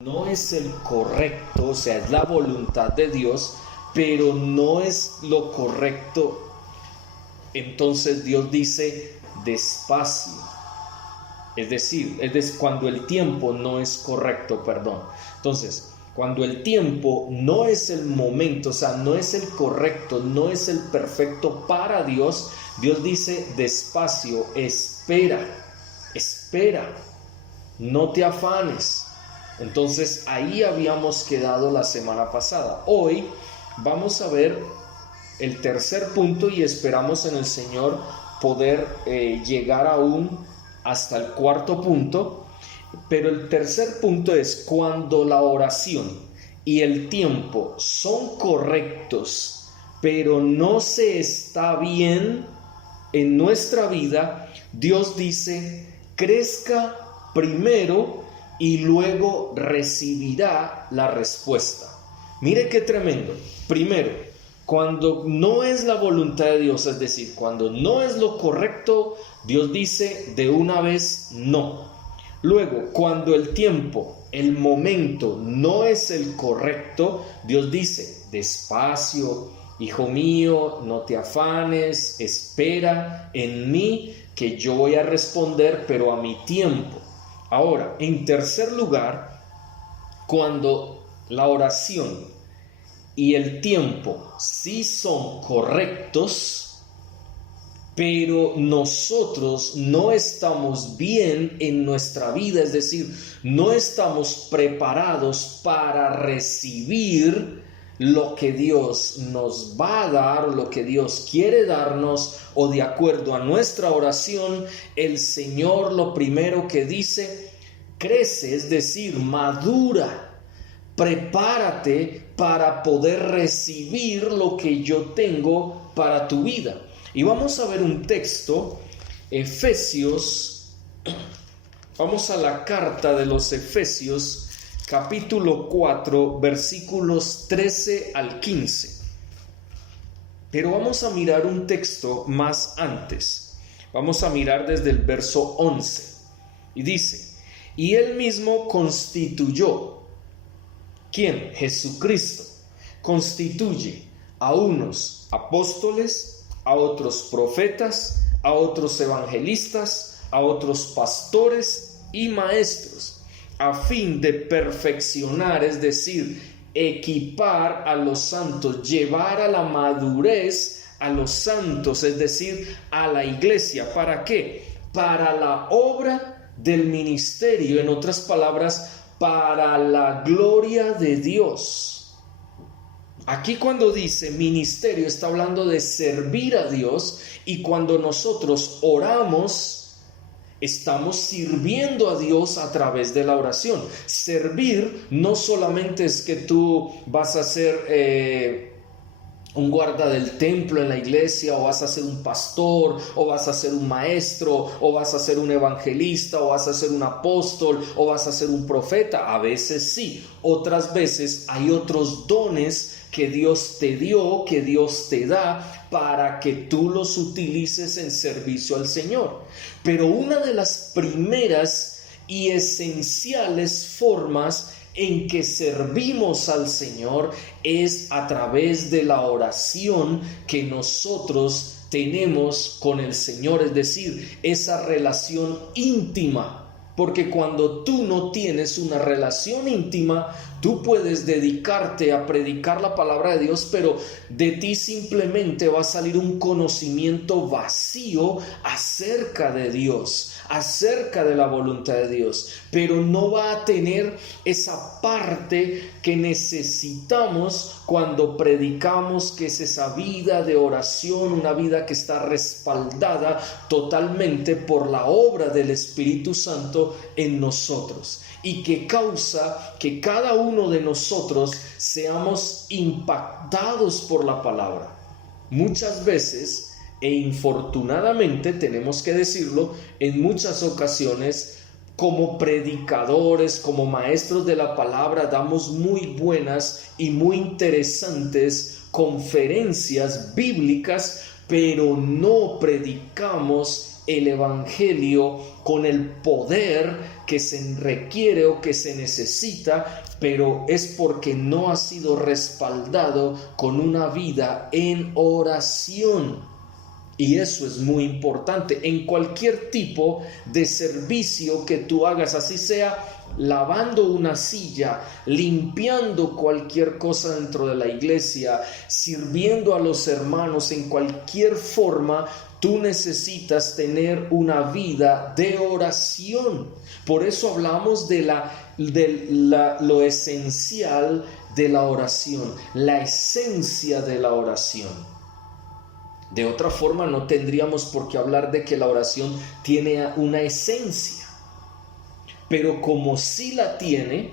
no es el correcto, o sea, es la voluntad de Dios, pero no es lo correcto, entonces Dios dice despacio. Es decir, cuando el tiempo no es correcto, perdón. Entonces, cuando el tiempo no es el momento, o sea, no es el correcto, no es el perfecto para Dios, Dios dice despacio, espera, no te afanes. Entonces ahí habíamos quedado la semana pasada. Hoy vamos a ver el tercer punto y esperamos en el Señor poder llegar aún hasta el cuarto punto. Pero el tercer punto es cuando la oración y el tiempo son correctos, pero no se está bien en nuestra vida, Dios dice, crezca primero y luego recibirá la respuesta. Mire qué tremendo. Primero, cuando no es la voluntad de Dios, es decir, cuando no es lo correcto, Dios dice de una vez no. Luego, cuando el tiempo, el momento no es el correcto, Dios dice despacio, hijo mío, no te afanes, espera en mí que yo voy a responder, pero a mi tiempo. Ahora, en tercer lugar, cuando la oración y el tiempo sí son correctos, pero nosotros no estamos bien en nuestra vida, es decir, no estamos preparados para recibir lo que Dios nos va a dar, lo que Dios quiere darnos, o de acuerdo a nuestra oración, el Señor lo primero que dice, crece, es decir, madura, prepárate para poder recibir lo que yo tengo para tu vida. Y vamos a ver un texto, Efesios, vamos a la carta de los Efesios, capítulo 4, versículos 13 al 15. Pero vamos a mirar un texto más antes. Vamos a mirar desde el verso 11. Y dice, y él mismo constituyó, ¿quién? Jesucristo. Constituye a unos apóstoles, a otros profetas, a otros evangelistas, a otros pastores y maestros, a fin de perfeccionar, es decir, equipar a los santos, llevar a la madurez a los santos, es decir, a la iglesia. ¿Para qué? Para la obra del ministerio, en otras palabras, para la gloria de Dios. Aquí cuando dice ministerio está hablando de servir a Dios, y cuando nosotros oramos estamos sirviendo a Dios a través de la oración. Servir no solamente es que tú vas a ser un guarda del templo en la iglesia, o vas a ser un pastor, o vas a ser un maestro, o vas a ser un evangelista, o vas a ser un apóstol, o vas a ser un profeta. A veces sí, otras veces hay otros dones que Dios te dio, que Dios te da, para que tú los utilices en servicio al Señor. Pero una de las primeras y esenciales formas en que servimos al Señor es a través de la oración que nosotros tenemos con el Señor, es decir, esa relación íntima. Porque cuando tú no tienes una relación íntima, tú puedes dedicarte a predicar la palabra de Dios, pero de ti simplemente va a salir un conocimiento vacío acerca de Dios, acerca de la voluntad de Dios, pero no va a tener esa parte que necesitamos cuando predicamos, que es esa vida de oración, una vida que está respaldada totalmente por la obra del Espíritu Santo en nosotros, y que causa que cada uno de nosotros seamos impactados por la palabra. Muchas veces, e infortunadamente tenemos que decirlo, en muchas ocasiones como predicadores, como maestros de la palabra, damos muy buenas y muy interesantes conferencias bíblicas, pero no predicamos el evangelio con el poder que se requiere o que se necesita, pero es porque no ha sido respaldado con una vida en oración. Y eso es muy importante en cualquier tipo de servicio que tú hagas, así sea lavando una silla, limpiando cualquier cosa dentro de la iglesia, sirviendo a los hermanos, en cualquier forma. Tú necesitas tener una vida de oración. Por eso hablamos de lo esencial de la oración, la esencia de la oración. De otra forma, no tendríamos por qué hablar de que la oración tiene una esencia. Pero como sí la tiene,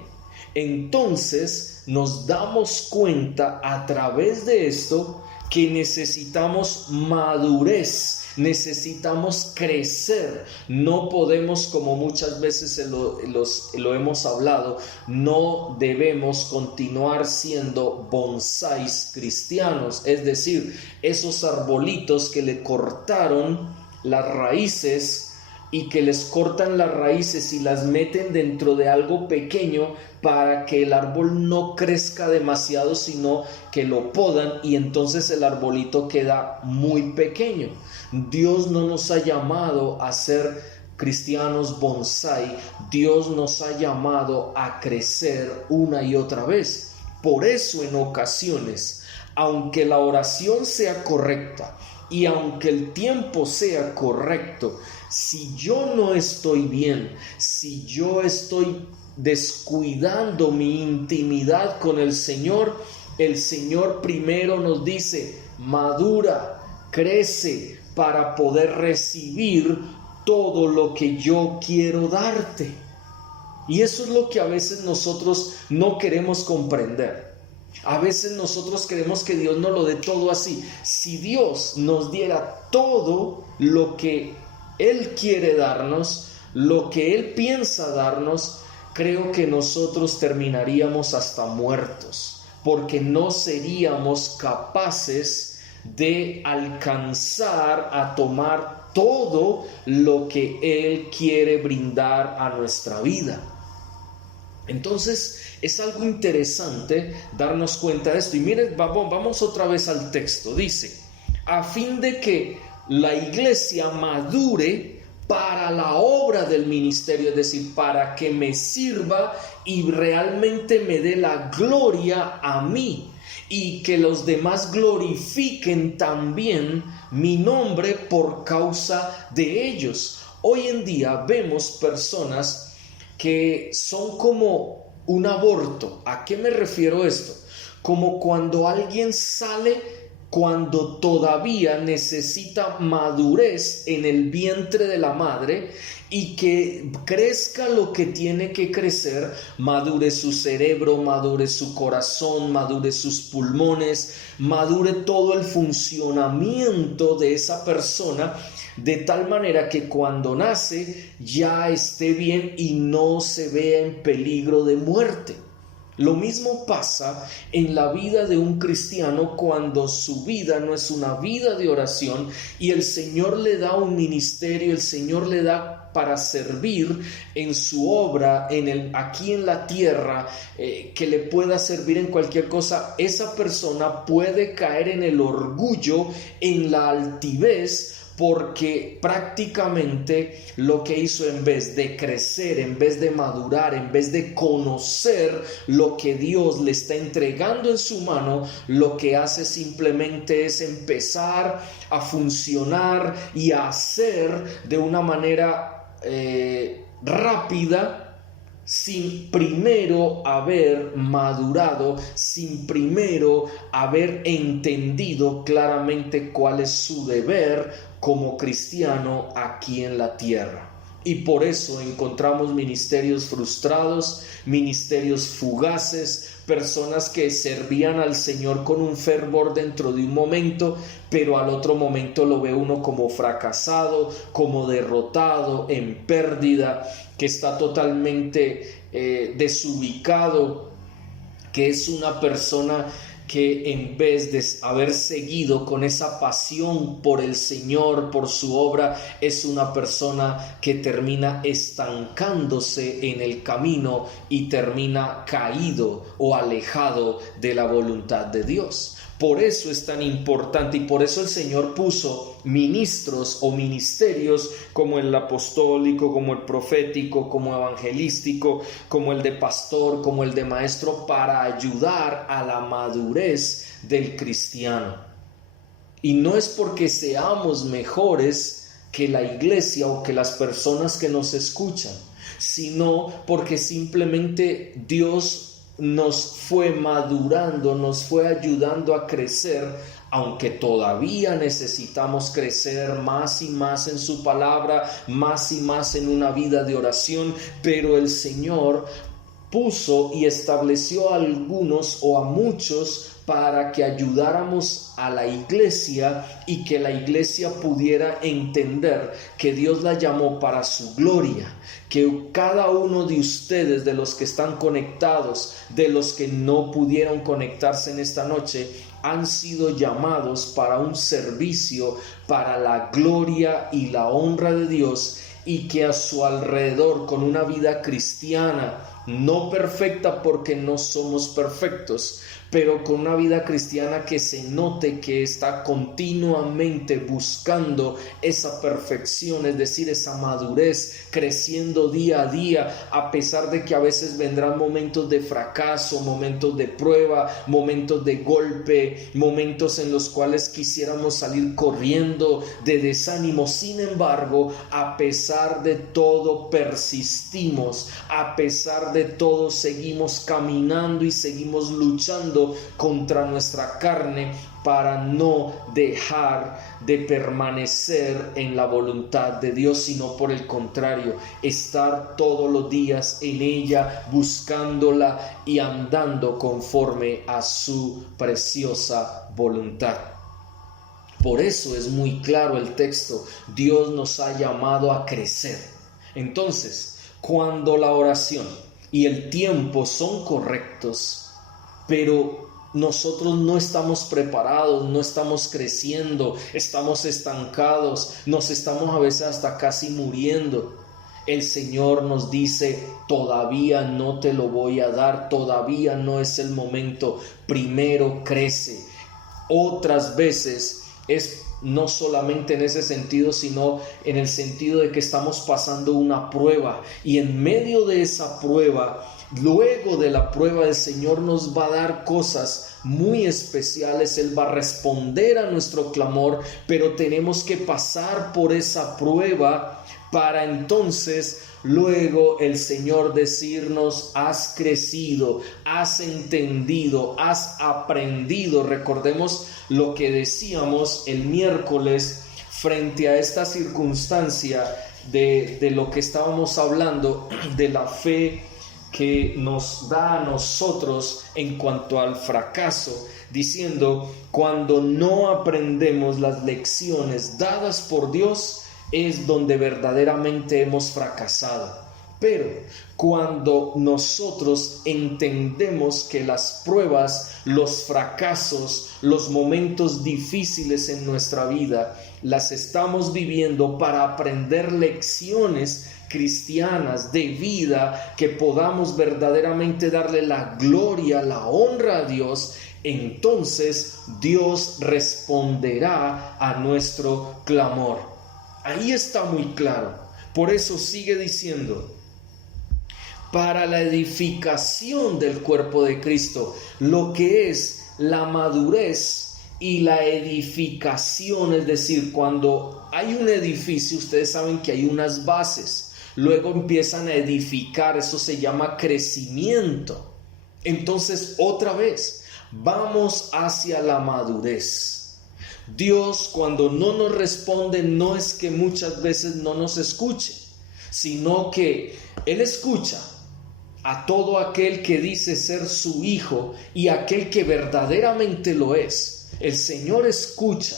entonces nos damos cuenta a través de esto que necesitamos madurez, necesitamos crecer. No podemos, como muchas veces lo hemos hablado, no debemos continuar siendo bonsáis cristianos, es decir, esos arbolitos que le cortaron las raíces y que les cortan las raíces y las meten dentro de algo pequeño para que el árbol no crezca demasiado, sino que lo podan y entonces el arbolito queda muy pequeño. Dios no nos ha llamado a ser cristianos bonsai, Dios nos ha llamado a crecer una y otra vez. Por eso en ocasiones, aunque la oración sea correcta y aunque el tiempo sea correcto, si yo no estoy bien, si yo estoy descuidando mi intimidad con el Señor primero nos dice: madura, crece para poder recibir todo lo que yo quiero darte. Y eso es lo que a veces nosotros no queremos comprender. A veces nosotros queremos que Dios nos lo dé todo así. Si Dios nos diera todo lo que Él quiere darnos, lo que Él piensa darnos, creo que nosotros terminaríamos hasta muertos, porque no seríamos capaces de alcanzar a tomar todo lo que Él quiere brindar a nuestra vida. Entonces es algo interesante darnos cuenta de esto. Y miren, vamos otra vez al texto. Dice: a fin de que la iglesia madure para la obra del ministerio, es decir, para que me sirva y realmente me dé la gloria a mí, y que los demás glorifiquen también mi nombre por causa de ellos. Hoy en día vemos personas que son como un aborto. ¿A qué me refiero esto? Como cuando alguien sale cuando todavía necesita madurez en el vientre de la madre y que crezca lo que tiene que crecer, madure su cerebro, madure su corazón, madure sus pulmones, madure todo el funcionamiento de esa persona, de tal manera que cuando nace ya esté bien y no se vea en peligro de muerte. Lo mismo pasa en la vida de un cristiano cuando su vida no es una vida de oración y el Señor le da un ministerio, el Señor le da para servir en su obra aquí en la tierra, que le pueda servir en cualquier cosa. Esa persona puede caer en el orgullo, en la altivez, porque prácticamente lo que hizo, en vez de crecer, en vez de madurar, en vez de conocer lo que Dios le está entregando en su mano, lo que hace simplemente es empezar a funcionar y a hacer de una manera rápida, sin primero haber madurado, sin primero haber entendido claramente cuál es su deber como cristiano aquí en la tierra. Y por eso encontramos ministerios frustrados, ministerios fugaces, personas que servían al Señor con un fervor dentro de un momento, pero al otro momento lo ve uno como fracasado, como derrotado, en pérdida, que está totalmente desubicado, que es una persona que en vez de haber seguido con esa pasión por el Señor, por su obra, es una persona que termina estancándose en el camino y termina caído o alejado de la voluntad de Dios. Por eso es tan importante y por eso el Señor puso ministros o ministerios como el apostólico, como el profético, como evangelístico, como el de pastor, como el de maestro, para ayudar a la madurez del cristiano. Y no es porque seamos mejores que la iglesia o que las personas que nos escuchan, sino porque simplemente Dios nos fue madurando, nos fue ayudando a crecer, aunque todavía necesitamos crecer más y más en su palabra, más y más en una vida de oración, pero el Señor puso y estableció a algunos o a muchos para que ayudáramos a la iglesia y que la iglesia pudiera entender que Dios la llamó para su gloria, que cada uno de ustedes, de los que están conectados, de los que no pudieron conectarse en esta noche, han sido llamados para un servicio, para la gloria y la honra de Dios, y que a su alrededor, con una vida cristiana, no perfecta porque no somos perfectos, pero con una vida cristiana que se note que está continuamente buscando esa perfección, es decir, esa madurez, creciendo día a día, a pesar de que a veces vendrán momentos de fracaso, momentos de prueba, momentos de golpe, momentos en los cuales quisiéramos salir corriendo de desánimo. Sin embargo, a pesar de todo persistimos, a pesar de todo seguimos caminando y seguimos luchando contra nuestra carne para no dejar de permanecer en la voluntad de Dios, sino por el contrario, estar todos los días en ella, buscándola y andando conforme a su preciosa voluntad. Por eso es muy claro el texto: Dios nos ha llamado a crecer. Entonces, cuando la oración y el tiempo son correctos, pero nosotros no estamos preparados, no estamos creciendo, estamos estancados, nos estamos a veces hasta casi muriendo, el Señor nos dice: todavía no te lo voy a dar, todavía no es el momento, primero crece. Otras veces es no solamente en ese sentido, sino en el sentido de que estamos pasando una prueba, y en medio de esa prueba, luego de la prueba, el Señor nos va a dar cosas muy especiales. Él va a responder a nuestro clamor, pero tenemos que pasar por esa prueba para entonces luego el Señor decirnos: has crecido, has entendido, has aprendido. Recordemos lo que decíamos el miércoles frente a esta circunstancia de lo que estábamos hablando, de la fe que nos da a nosotros en cuanto al fracaso, diciendo: cuando no aprendemos las lecciones dadas por Dios, es donde verdaderamente hemos fracasado. Pero cuando nosotros entendemos que las pruebas, los fracasos, los momentos difíciles en nuestra vida, las estamos viviendo para aprender lecciones cristianas de vida, que podamos verdaderamente darle la gloria, la honra a Dios, entonces Dios responderá a nuestro clamor. Ahí está muy claro. Por eso sigue diciendo: para la edificación del cuerpo de Cristo, lo que es la madurez y la edificación, es decir, cuando hay un edificio, ustedes saben que hay unas bases, luego empiezan a edificar, eso se llama crecimiento. Entonces, otra vez, vamos hacia la madurez. Dios, cuando no nos responde, no es que muchas veces no nos escuche, sino que Él escucha a todo aquel que dice ser su hijo y aquel que verdaderamente lo es. El Señor escucha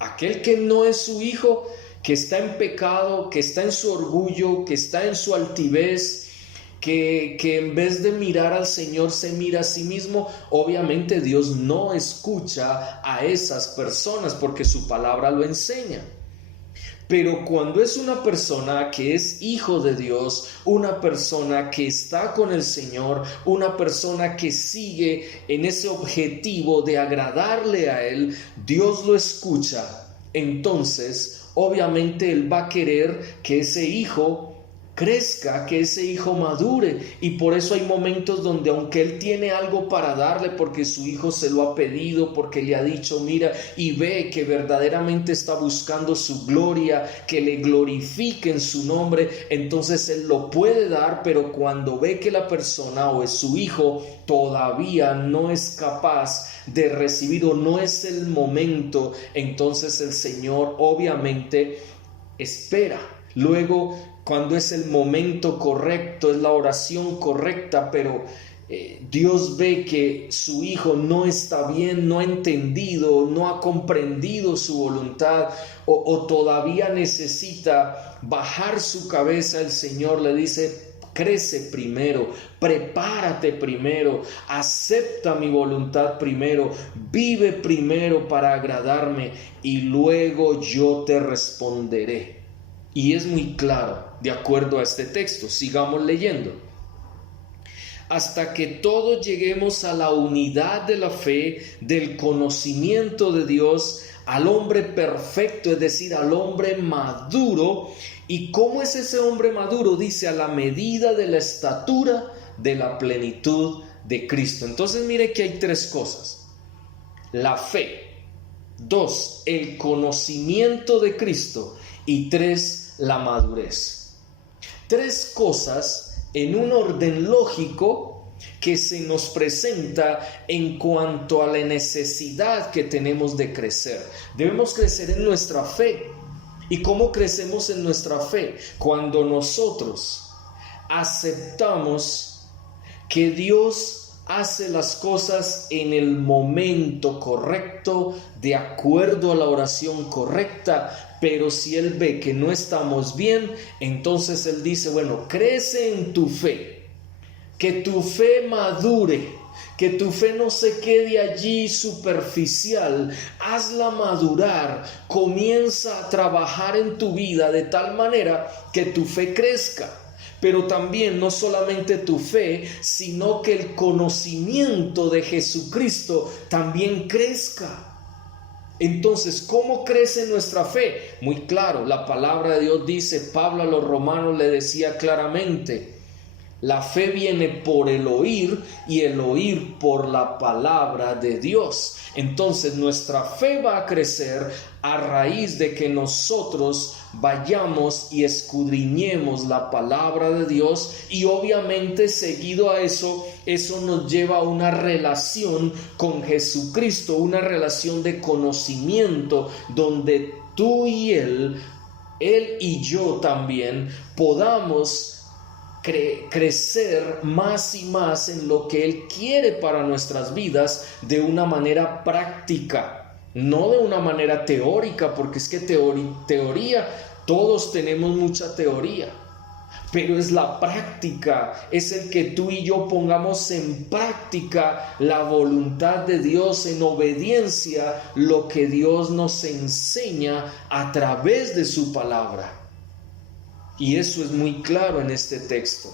a aquel que no es su hijo, que está en pecado, que está en su orgullo, que está en su altivez, que en vez de mirar al Señor se mira a sí mismo. Obviamente Dios no escucha a esas personas porque su palabra lo enseña. Pero cuando es una persona que es hijo de Dios, una persona que está con el Señor, una persona que sigue en ese objetivo de agradarle a Él, Dios lo escucha. Entonces, obviamente Él va a querer que ese hijo crezca, que ese hijo madure, y por eso hay momentos donde aunque Él tiene algo para darle, porque su hijo se lo ha pedido, porque le ha dicho mira, y ve que verdaderamente está buscando su gloria, que le glorifiquen su nombre, entonces Él lo puede dar. Pero cuando ve que la persona o es su hijo todavía no es capaz de recibir o no es el momento, entonces el Señor obviamente espera. Luego, cuando es el momento correcto, es la oración correcta, pero Dios ve que su hijo no está bien, no ha entendido, no ha comprendido su voluntad, o todavía necesita bajar su cabeza, el Señor le dice: crece primero, prepárate primero, acepta mi voluntad primero, vive primero para agradarme, y luego yo te responderé. Y es muy claro, de acuerdo a este texto. Sigamos leyendo. Hasta que todos lleguemos a la unidad de la fe, del conocimiento de Dios, al hombre perfecto, es decir, al hombre maduro. ¿Y cómo es ese hombre maduro? Dice: a la medida de la estatura de la plenitud de Cristo. Entonces mire que hay tres cosas: la fe, 2, el conocimiento de Cristo, y 3, la madurez. Tres cosas en un orden lógico que se nos presenta en cuanto a la necesidad que tenemos de crecer. Debemos crecer en nuestra fe. ¿Y cómo crecemos en nuestra fe? Cuando nosotros aceptamos que Dios hace las cosas en el momento correcto, de acuerdo a la oración correcta, pero si Él ve que no estamos bien, entonces Él dice: bueno, crece en tu fe, que tu fe madure, que tu fe no se quede allí superficial, hazla madurar, comienza a trabajar en tu vida de tal manera que tu fe crezca. Pero también no solamente tu fe, sino que el conocimiento de Jesucristo también crezca. Entonces, ¿cómo crece nuestra fe? Muy claro, la palabra de Dios dice, Pablo a los romanos le decía claramente: la fe viene por el oír, y el oír por la palabra de Dios. Entonces nuestra fe va a crecer a raíz de que nosotros vayamos y escudriñemos la palabra de Dios, y obviamente seguido a eso nos lleva a una relación con Jesucristo, una relación de conocimiento donde tú y Él y yo también podamos crecer más y más en lo que Él quiere para nuestras vidas de una manera práctica, no de una manera teórica, porque es que teoría, todos tenemos mucha teoría, pero es la práctica, es el que tú y yo pongamos en práctica la voluntad de Dios, en obediencia lo que Dios nos enseña a través de su palabra. Y eso es muy claro en este texto.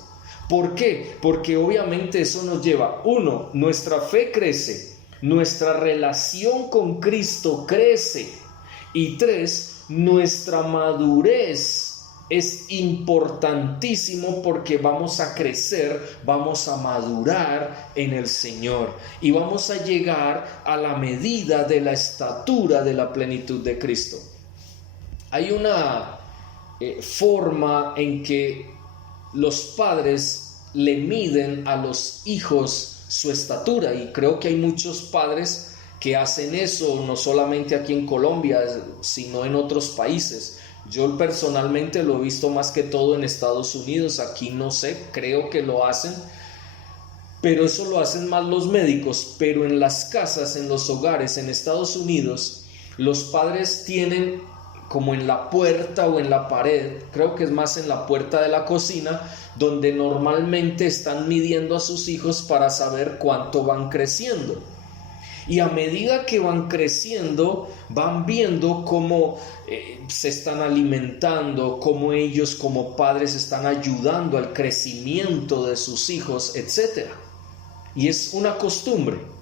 ¿Por qué? Porque obviamente eso nos lleva, 1, nuestra fe crece, nuestra relación con Cristo crece, y 3, nuestra madurez es importantísimo porque vamos a crecer, vamos a madurar en el Señor y vamos a llegar a la medida de la estatura de la plenitud de Cristo. Hay una forma en que los padres le miden a los hijos su estatura, y creo que hay muchos padres que hacen eso, no solamente aquí en Colombia, sino en otros países. Yo personalmente lo he visto más que todo en Estados Unidos, aquí no sé, creo que lo hacen, pero eso lo hacen más los médicos. Pero en las casas, en los hogares, en Estados Unidos, los padres tienen como en la puerta o en la pared, creo que es más en la puerta de la cocina, donde normalmente están midiendo a sus hijos para saber cuánto van creciendo. Y a medida que van creciendo, van viendo cómo se están alimentando, cómo ellos como padres están ayudando al crecimiento de sus hijos, etc. Y es una costumbre.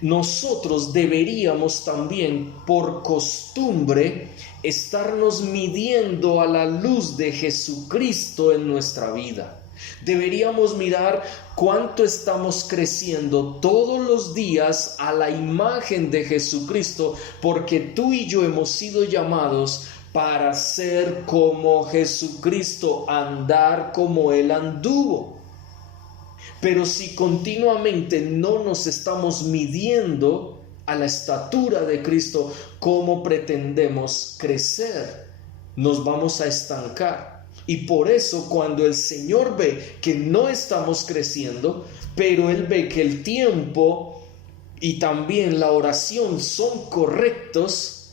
Nosotros deberíamos también, por costumbre, estarnos midiendo a la luz de Jesucristo en nuestra vida. Deberíamos mirar cuánto estamos creciendo todos los días a la imagen de Jesucristo, porque tú y yo hemos sido llamados para ser como Jesucristo, andar como Él anduvo. Pero si continuamente no nos estamos midiendo a la estatura de Cristo, ¿cómo pretendemos crecer? Nos vamos a estancar. Y por eso cuando el Señor ve que no estamos creciendo, pero Él ve que el tiempo y también la oración son correctos,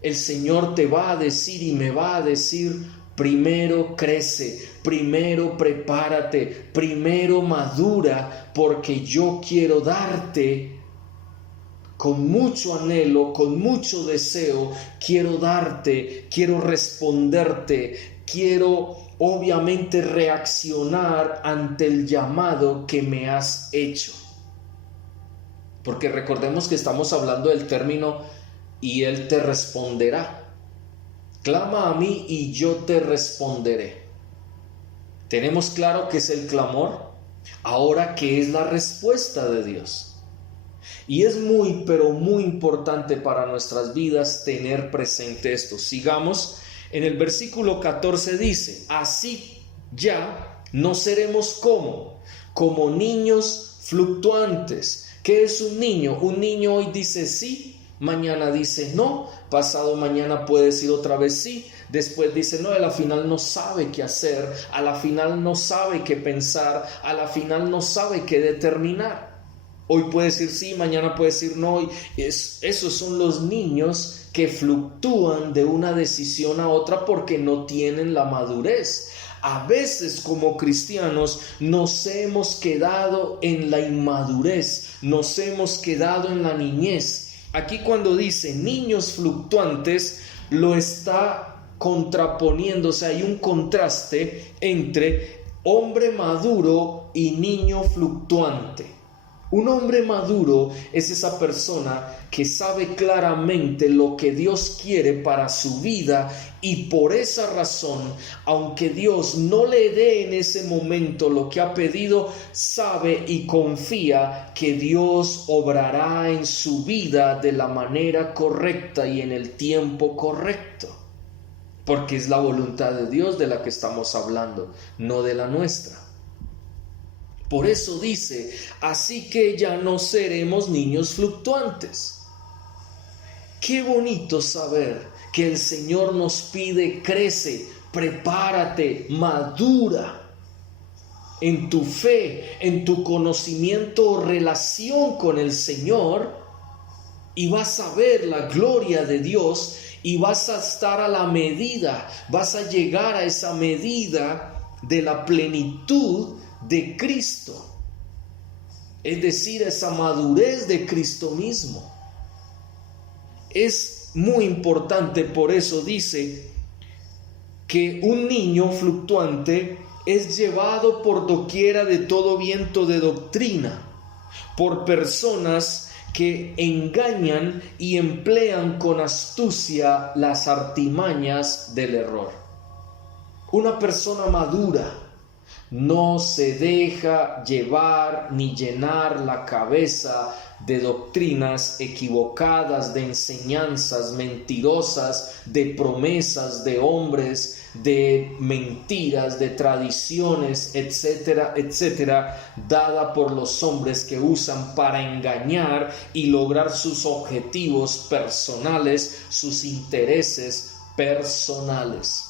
el Señor te va a decir y me va a decir: primero crece, primero prepárate, primero madura, porque yo quiero darte con mucho anhelo, con mucho deseo, quiero darte, quiero responderte, quiero obviamente reaccionar ante el llamado que me has hecho. Porque recordemos que estamos hablando del término "y Él te responderá". Clama a mí y yo te responderé. Tenemos claro que es el clamor. Ahora, ¿qué es la respuesta de Dios? Y es muy, pero muy importante para nuestras vidas tener presente esto. Sigamos. En el versículo 14 dice: así ya no seremos como niños fluctuantes. ¿Qué es un niño? Un niño hoy dice sí, mañana dice no, pasado mañana puede decir otra vez sí, después dice no, a la final no sabe qué hacer, a la final no sabe qué pensar, a la final no sabe qué determinar. Hoy puede decir sí, mañana puede decir no. Esos son los niños que fluctúan de una decisión a otra porque no tienen la madurez. A veces como cristianos nos hemos quedado en la inmadurez, nos hemos quedado en la niñez. Aquí cuando dice niños fluctuantes, lo está contraponiendo, o sea, hay un contraste entre hombre maduro y niño fluctuante. Un hombre maduro es esa persona que sabe claramente lo que Dios quiere para su vida, y por esa razón, aunque Dios no le dé en ese momento lo que ha pedido, sabe y confía que Dios obrará en su vida de la manera correcta y en el tiempo correcto. Porque es la voluntad de Dios de la que estamos hablando, no de la nuestra. Por eso dice: así que ya no seremos niños fluctuantes. Qué bonito saber que el Señor nos pide: crece, prepárate, madura en tu fe, en tu conocimiento o relación con el Señor, y vas a ver la gloria de Dios y vas a estar a la medida, vas a llegar a esa medida de la plenitud de Cristo, es decir, esa madurez de Cristo mismo. Es muy importante, por eso dice que un niño fluctuante es llevado por doquiera de todo viento de doctrina, por personas que engañan y emplean con astucia las artimañas del error. Una persona madura no se deja llevar ni llenar la cabeza de doctrinas equivocadas, de enseñanzas mentirosas, de promesas de hombres, de mentiras, de tradiciones, etcétera, etcétera, dada por los hombres que usan para engañar y lograr sus objetivos personales, sus intereses personales.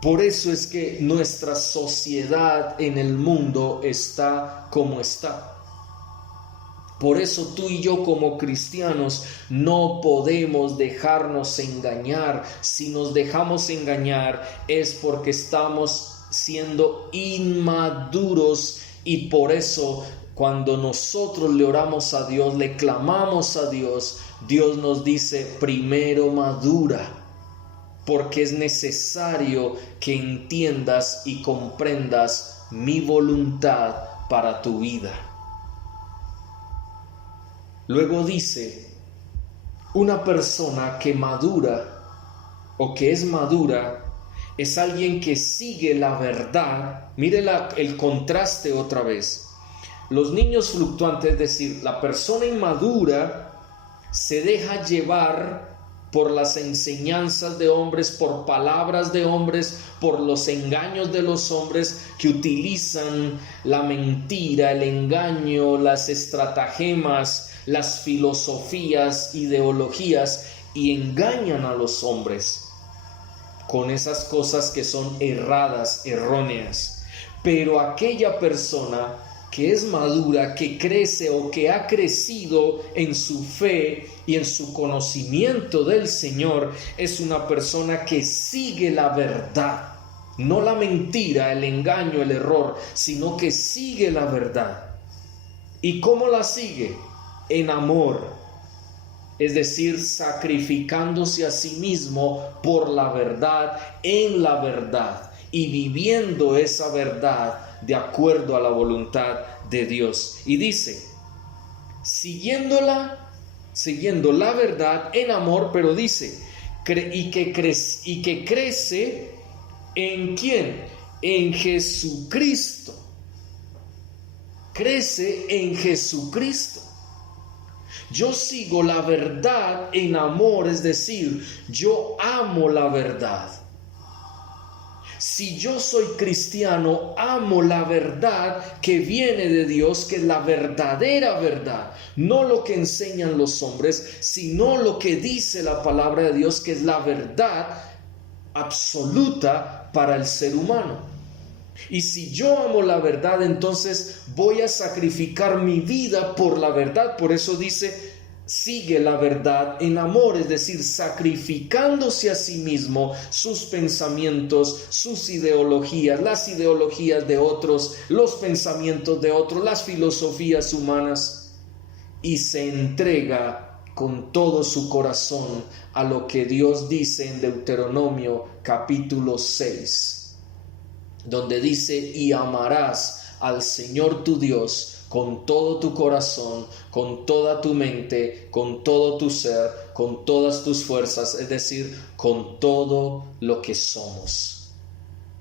Por eso es que nuestra sociedad en el mundo está como está. Por eso tú y yo como cristianos no podemos dejarnos engañar. Si nos dejamos engañar es porque estamos siendo inmaduros, y por eso cuando nosotros le oramos a Dios, le clamamos a Dios, Dios nos dice: primero madura, porque es necesario que entiendas y comprendas mi voluntad para tu vida. Luego dice, una persona que madura o que es madura es alguien que sigue la verdad. Mire el contraste otra vez. Los niños fluctuantes, es decir, la persona inmadura se deja llevar por las enseñanzas de hombres, por palabras de hombres, por los engaños de los hombres que utilizan la mentira, el engaño, las estratagemas, las filosofías, ideologías, y engañan a los hombres con esas cosas que son erradas, erróneas. Pero aquella persona que es madura, que crece o que ha crecido en su fe y en su conocimiento del Señor, es una persona que sigue la verdad, no la mentira, el engaño, el error, sino que sigue la verdad. ¿Y cómo la sigue? En amor, es decir, sacrificándose a sí mismo por la verdad, en la verdad, y viviendo esa verdad de acuerdo a la voluntad de Dios. Y dice, siguiendo la verdad en amor, pero dice, y que crece ¿en quién? En Jesucristo. Crece en Jesucristo. Yo sigo la verdad en amor, es decir, yo amo la verdad. Si yo soy cristiano, amo la verdad que viene de Dios, que es la verdadera verdad. No lo que enseñan los hombres, sino lo que dice la palabra de Dios, que es la verdad absoluta para el ser humano. Y si yo amo la verdad, entonces voy a sacrificar mi vida por la verdad. Por eso dice, sigue la verdad en amor, es decir, sacrificándose a sí mismo, sus pensamientos, sus ideologías, las ideologías de otros, los pensamientos de otros, las filosofías humanas, y se entrega con todo su corazón a lo que Dios dice en Deuteronomio capítulo 6, donde dice, y amarás al Señor tu Dios con todo tu corazón, con toda tu mente, con todo tu ser, con todas tus fuerzas, es decir, con todo lo que somos.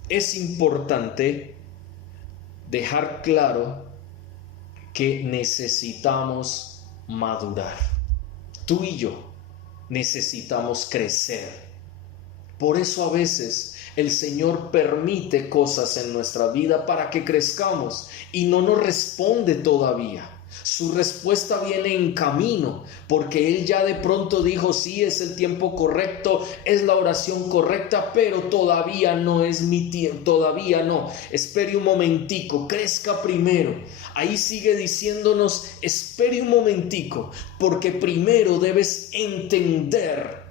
Es importante dejar claro que necesitamos madurar. Tú y yo necesitamos crecer. Por eso a veces el Señor permite cosas en nuestra vida para que crezcamos y no nos responde todavía. Su respuesta viene en camino, porque Él ya de pronto dijo, sí, es el tiempo correcto, es la oración correcta, pero todavía no es mi tiempo, todavía no. Espere un momentico, crezca primero. Ahí sigue diciéndonos, espere un momentico, porque primero debes entender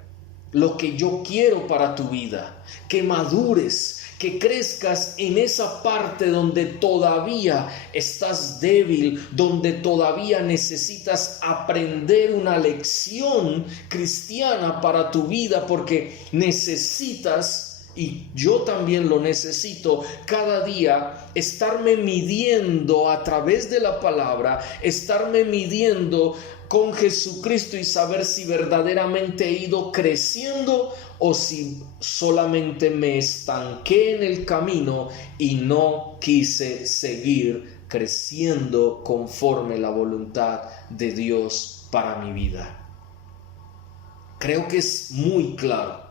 lo que yo quiero para tu vida, que madures, que crezcas en esa parte donde todavía estás débil, donde todavía necesitas aprender una lección cristiana para tu vida, porque necesitas, y yo también lo necesito, cada día estarme midiendo a través de la palabra, estarme midiendo con Jesucristo y saber si verdaderamente he ido creciendo o si solamente me estanqué en el camino y no quise seguir creciendo conforme la voluntad de Dios para mi vida. Creo que es muy claro,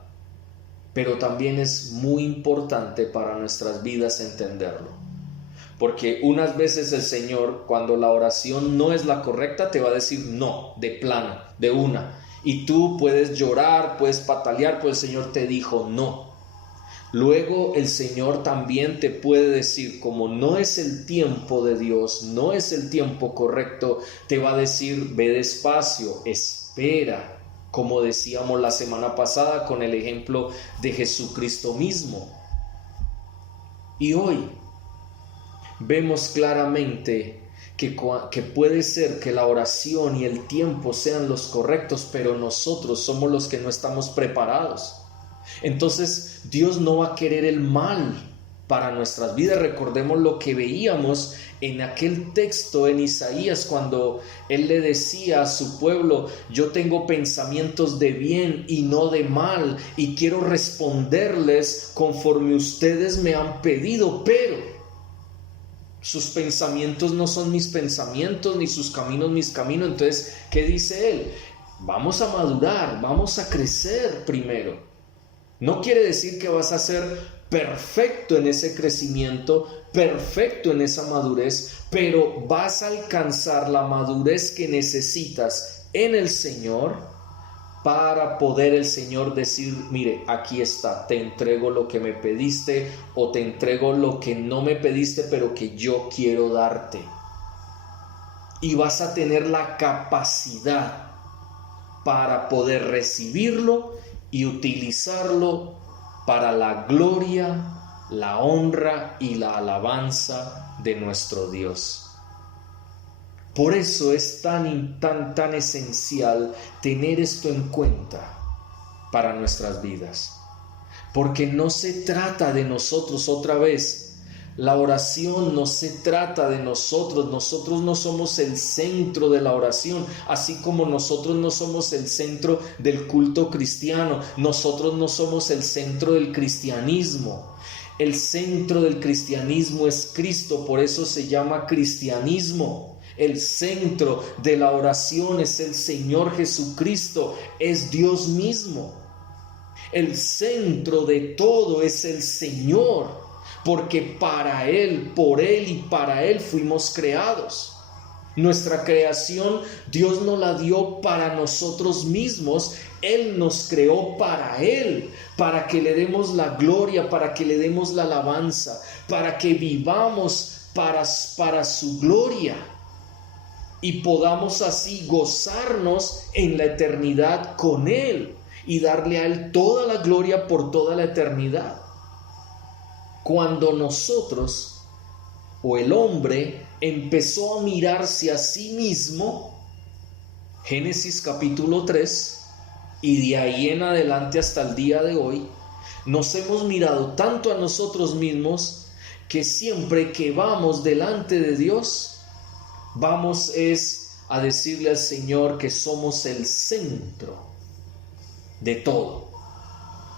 pero también es muy importante para nuestras vidas entenderlo. Porque unas veces el Señor, cuando la oración no es la correcta, te va a decir no, de plano, de una. Y tú puedes llorar, puedes patalear, pues el Señor te dijo no. Luego el Señor también te puede decir, como no es el tiempo de Dios, no es el tiempo correcto, te va a decir, ve despacio, espera, como decíamos la semana pasada con el ejemplo de Jesucristo mismo. Y hoy vemos claramente que puede ser que la oración y el tiempo sean los correctos, pero nosotros somos los que no estamos preparados. Entonces Dios no va a querer el mal para nuestras vidas. Recordemos lo que veíamos en aquel texto en Isaías, cuando Él le decía a su pueblo, yo tengo pensamientos de bien y no de mal, y quiero responderles conforme ustedes me han pedido, pero sus pensamientos no son mis pensamientos, ni sus caminos mis caminos. Entonces, ¿qué dice Él? Vamos a madurar, vamos a crecer primero. No quiere decir que vas a ser perfecto en ese crecimiento, perfecto en esa madurez, pero vas a alcanzar la madurez que necesitas en el Señor para poder el Señor decir, mire, aquí está, te entrego lo que me pediste, o te entrego lo que no me pediste, pero que yo quiero darte. Y vas a tener la capacidad para poder recibirlo y utilizarlo para la gloria, la honra y la alabanza de nuestro Dios. Por eso es tan esencial tener esto en cuenta para nuestras vidas. Porque no se trata de nosotros otra vez. La oración no se trata de nosotros. Nosotros no somos el centro de la oración, así como nosotros no somos el centro del culto cristiano. Nosotros no somos el centro del cristianismo. El centro del cristianismo es Cristo, por eso se llama cristianismo. El centro de la oración es el Señor Jesucristo, es Dios mismo. El centro de todo es el Señor, porque para Él, por Él y para Él fuimos creados. Nuestra creación Dios nos la dio para nosotros mismos. Él nos creó para Él, para que le demos la gloria, para que le demos la alabanza, para que vivamos para su gloria y podamos así gozarnos en la eternidad con Él y darle a Él toda la gloria por toda la eternidad. Cuando nosotros o el hombre empezó a mirarse a sí mismo, Génesis capítulo 3, y de ahí en adelante hasta el día de hoy, nos hemos mirado tanto a nosotros mismos que siempre que vamos delante de Dios, vamos es a decirle al Señor que somos el centro de todo.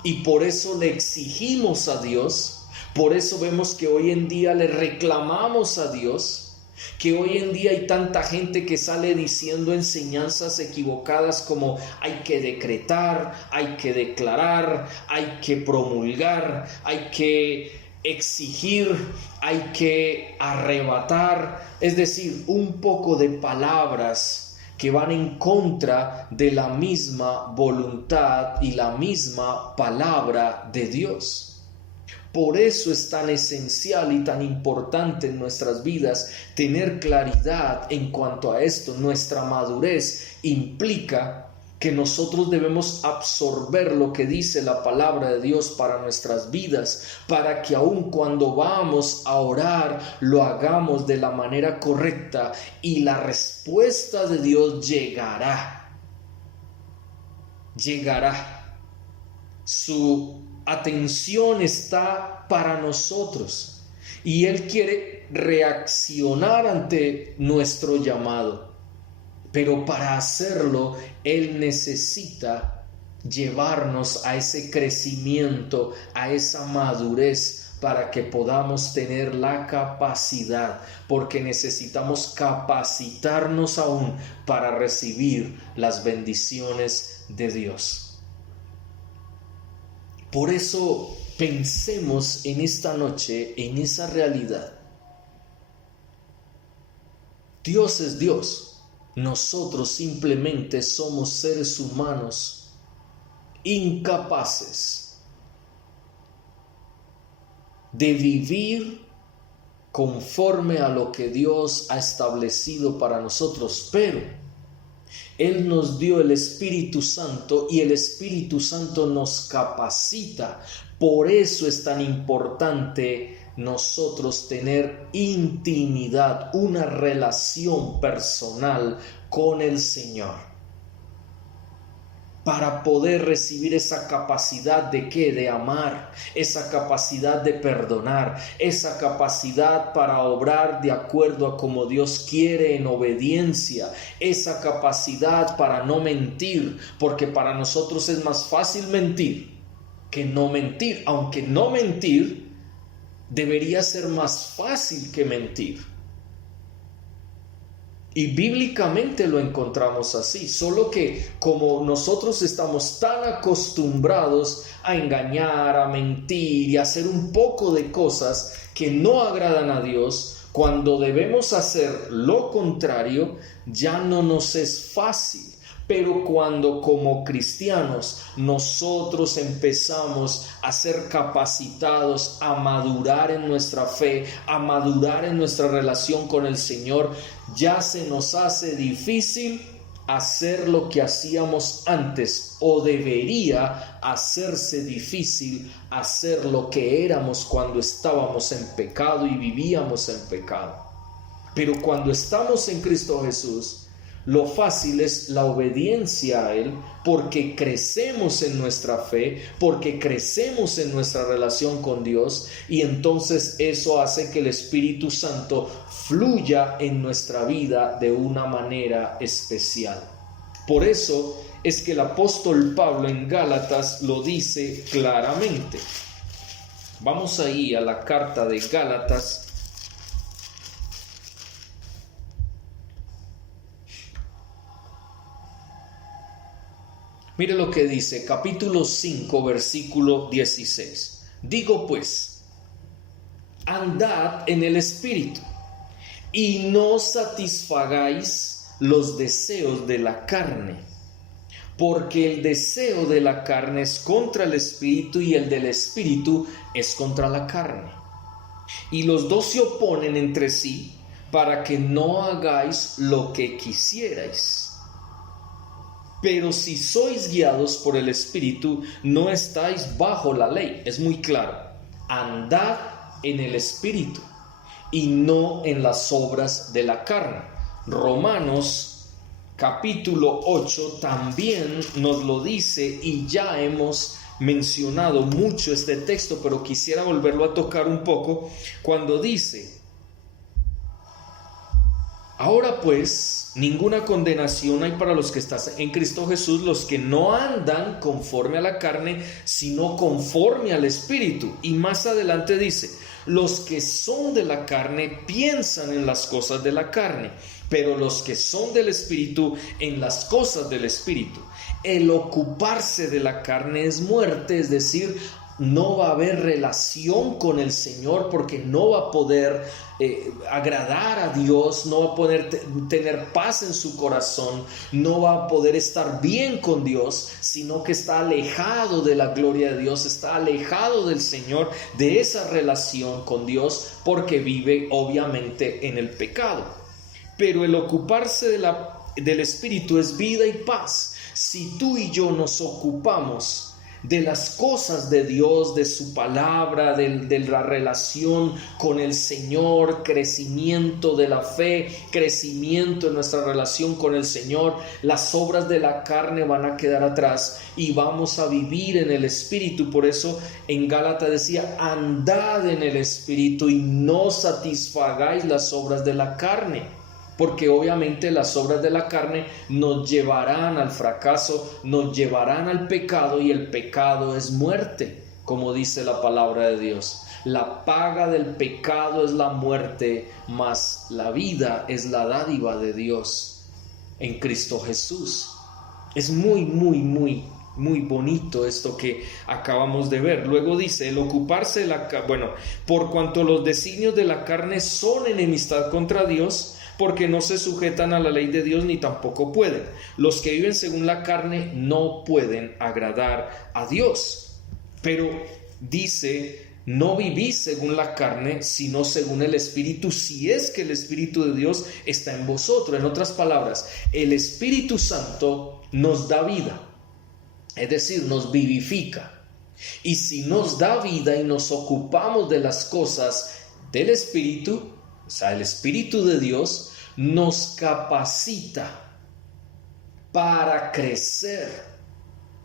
Y por eso le exigimos a Dios, por eso vemos que hoy en día le reclamamos a Dios, que hoy en día hay tanta gente que sale diciendo enseñanzas equivocadas como hay que decretar, hay que declarar, hay que promulgar, hay que exigir, hay que arrebatar, es decir, un poco de palabras que van en contra de la misma voluntad y la misma palabra de Dios. Por eso es tan esencial y tan importante en nuestras vidas tener claridad en cuanto a esto. Nuestra madurez implica que nosotros debemos absorber lo que dice la palabra de Dios para nuestras vidas, para que aun cuando vamos a orar, lo hagamos de la manera correcta y la respuesta de Dios llegará. Su atención está para nosotros y Él quiere reaccionar ante nuestro llamado. Pero para hacerlo, Él necesita llevarnos a ese crecimiento, a esa madurez, para que podamos tener la capacidad, porque necesitamos capacitarnos aún para recibir las bendiciones de Dios. Por eso pensemos en esta noche, en esa realidad. Dios es Dios. Nosotros simplemente somos seres humanos incapaces de vivir conforme a lo que Dios ha establecido para nosotros, pero Él nos dio el Espíritu Santo y el Espíritu Santo nos capacita. Por eso es tan importante nosotros tener intimidad, una relación personal con el Señor, para poder recibir esa capacidad de ¿qué? De amar, esa capacidad de perdonar, esa capacidad para obrar de acuerdo a como Dios quiere en obediencia, esa capacidad para no mentir, porque para nosotros es más fácil mentir que no mentir, aunque no mentir debería ser más fácil que mentir. Y bíblicamente lo encontramos así, solo que como nosotros estamos tan acostumbrados a engañar, a mentir y a hacer un poco de cosas que no agradan a Dios, cuando debemos hacer lo contrario, ya no nos es fácil. Pero cuando como cristianos nosotros empezamos a ser capacitados a madurar en nuestra fe, a madurar en nuestra relación con el Señor, ya se nos hace difícil hacer lo que hacíamos antes, o debería hacerse difícil hacer lo que éramos cuando estábamos en pecado y vivíamos en pecado. Pero cuando estamos en Cristo Jesús, lo fácil es la obediencia a Él, porque crecemos en nuestra fe, porque crecemos en nuestra relación con Dios, y entonces eso hace que el Espíritu Santo fluya en nuestra vida de una manera especial. Por eso es que el apóstol Pablo en Gálatas lo dice claramente. Vamos ahí a la carta de Gálatas. Mire lo que dice, capítulo 5, versículo 16. Digo pues, andad en el Espíritu, y no satisfagáis los deseos de la carne, porque el deseo de la carne es contra el Espíritu, y el del Espíritu es contra la carne. Y los dos se oponen entre sí, para que no hagáis lo que quisierais. Pero si sois guiados por el Espíritu, no estáis bajo la ley. Es muy claro. Andad en el Espíritu y no en las obras de la carne. Romanos capítulo 8 también nos lo dice, y ya hemos mencionado mucho este texto, pero quisiera volverlo a tocar un poco, cuando dice: ahora pues, ninguna condenación hay para los que están en Cristo Jesús, los que no andan conforme a la carne, sino conforme al Espíritu. Y más adelante dice: los que son de la carne piensan en las cosas de la carne, pero los que son del Espíritu en las cosas del Espíritu. El ocuparse de la carne es muerte, es decir, no va a haber relación con el Señor, porque no va a poder agradar a Dios, no va a poder tener paz en su corazón, no va a poder estar bien con Dios, sino que está alejado de la gloria de Dios, está alejado del Señor, de esa relación con Dios, porque vive obviamente en el pecado. Pero el ocuparse del Espíritu es vida y paz. Si tú y yo nos ocupamos de las cosas de Dios, de su palabra, de la relación con el Señor, crecimiento de la fe, crecimiento en nuestra relación con el Señor, las obras de la carne van a quedar atrás y vamos a vivir en el Espíritu. Por eso en Gálatas decía: andad en el Espíritu y no satisfagáis las obras de la carne. Porque obviamente las obras de la carne nos llevarán al fracaso, nos llevarán al pecado, y el pecado es muerte, como dice la palabra de Dios. La paga del pecado es la muerte, mas la vida es la dádiva de Dios en Cristo Jesús. Es muy bonito esto que acabamos de ver. Luego dice: el ocuparse de la carne, por cuanto los designios de la carne son enemistad contra Dios, porque no se sujetan a la ley de Dios, ni tampoco pueden. Los que viven según la carne no pueden agradar a Dios. Pero dice: no vivís según la carne, sino según el Espíritu, si es que el Espíritu de Dios está en vosotros. En otras palabras, el Espíritu Santo nos da vida, es decir, nos vivifica. Y si nos da vida y nos ocupamos de las cosas del Espíritu, o sea, el Espíritu de Dios nos capacita para crecer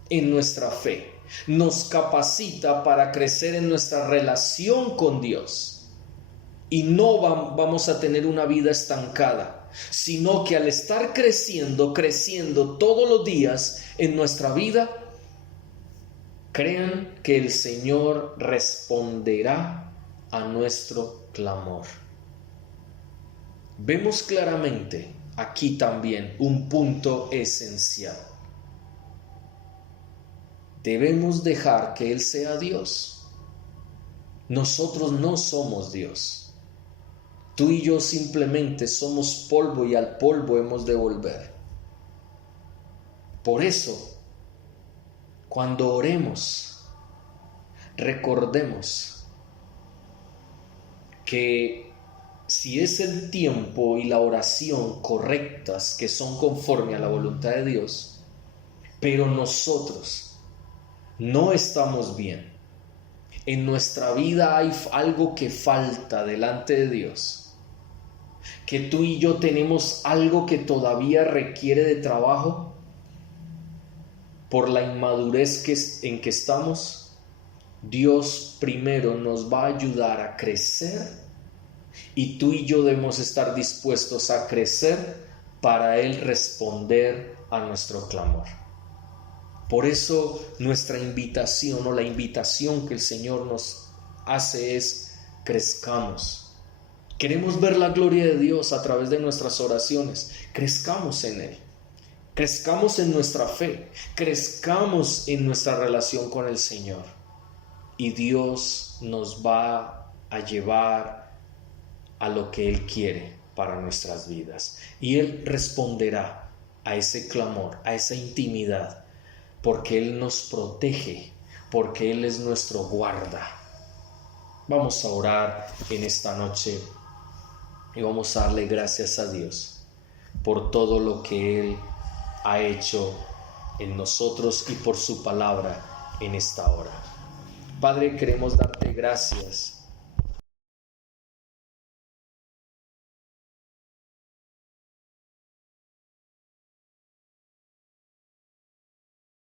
en nuestra fe, nos capacita para crecer en nuestra relación con Dios. Y no vamos a tener una vida estancada, sino que al estar creciendo todos los días en nuestra vida, crean que el Señor responderá a nuestro clamor. Vemos claramente aquí también un punto esencial. Debemos dejar que Él sea Dios. Nosotros no somos Dios. Tú y yo simplemente somos polvo y al polvo hemos de volver. Por eso, cuando oremos, recordemos que si es el tiempo y la oración correctas, que son conforme a la voluntad de Dios, pero nosotros no estamos bien, en nuestra vida hay algo que falta delante de Dios, que tú y yo tenemos algo que todavía requiere de trabajo, por la inmadurez en que estamos, Dios primero nos va a ayudar a crecer y tú y yo debemos estar dispuestos a crecer para Él responder a nuestro clamor. Por eso nuestra invitación o la invitación que el Señor nos hace es: crezcamos. Queremos ver la gloria de Dios a través de nuestras oraciones, crezcamos en Él. Crezcamos en nuestra fe, crezcamos en nuestra relación con el Señor y Dios nos va a llevar a lo que Él quiere para nuestras vidas. Y Él responderá a ese clamor, a esa intimidad, porque Él nos protege, porque Él es nuestro guarda. Vamos a orar en esta noche y vamos a darle gracias a Dios por todo lo que Él ha hecho en nosotros y por su palabra en esta hora. Padre, queremos darte gracias